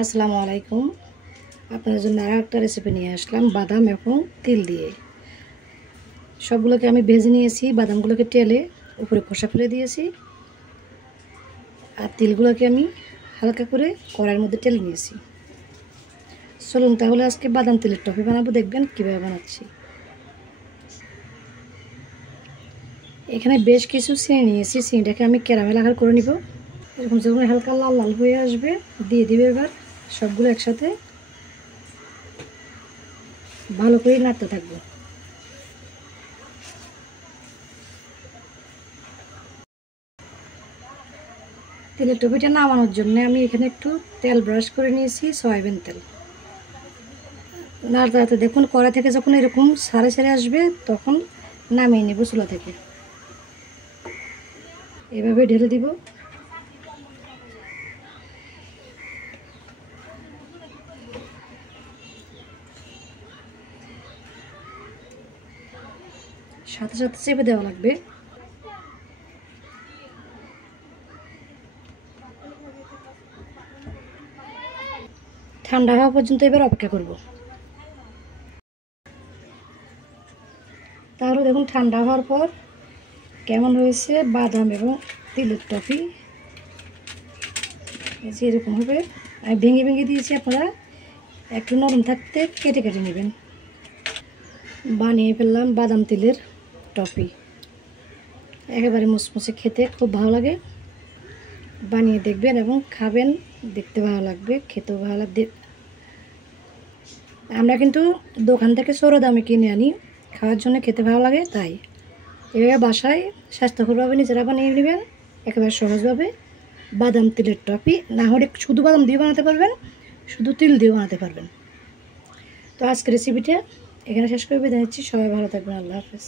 আসসালামু আলাইকুম। আপনাদের জন্য আরও একটা রেসিপি নিয়ে আসলাম বাদাম এবং তিল দিয়ে। সবগুলোকে আমি ভেজে নিয়েছি, বাদামগুলোকে তেলে উপরে খোসা ফেলে দিয়েছি, আর তিলগুলোকে আমি হালকা করে কড়াইয়ের মধ্যে তেলে নিয়েছি। চলুন তাহলে আজকে বাদাম তিলের টফি বানাবো, দেখবেন কীভাবে বানাচ্ছি। এখানে বেশ কিছু চিনি নিয়েছি, চিনিটাকে আমি ক্যারামেল আকার করে নিব। এরকম যখন হালকা লাল লাল হয়ে আসবে দিয়ে দিবে। এবার সবগুলো একসাথে ভালো করে নাড়তে থাকবো। তেলের টপিটা নামানোর জন্য আমি এখানে একটু তেল ব্রাশ করে নিয়েছি, সয়াবিন তেল। নাড়তে নাড়তে দেখুন কড়াই থেকে যখন এরকম সারে সারে আসবে তখন নামিয়ে নেব চুলা থেকে। এভাবে ঢেলে দিব। সাথে সাথে চেপে দেওয়া লাগবে। ঠান্ডা হওয়া পর্যন্ত এবার অপেক্ষা করব। তাহলে দেখুন ঠান্ডা হওয়ার পর কেমন হয়েছে বাদাম এবং তিলের টফি। এরকম হবে। আমি ভেঙে ভেঙে দিয়েছি, আপনারা একটু নরম থাকতে কেটে কেটে নেবেন। বানিয়ে ফেললাম বাদাম তিলের টফি, একেবারে মুচমুচে, খেতে খুব ভালো লাগে। বানিয়ে দেখবেন এবং খাবেন, দেখতে ভালো লাগবে, খেতেও ভালো লাগবে। আমরা কিন্তু দোকান থেকে ছোটো দামে কিনে আনি, খাওয়ার জন্য খেতে ভালো লাগে। তাই এভাবে বাসায় স্বাস্থ্যকরভাবে নিজেরা বানিয়ে নেবেন, একেবারে সহজভাবে। বাদাম তিলের টফি না হলে শুধু বাদাম দিয়ে বানাতে পারবেন, শুধু তিল দিয়েও বানাতে পারবেন। তো আজকের রেসিপিটা এখানে শেষ করে বিদায় নিচ্ছি। সবাই ভালো থাকবেন। আল্লাহ হাফেজ।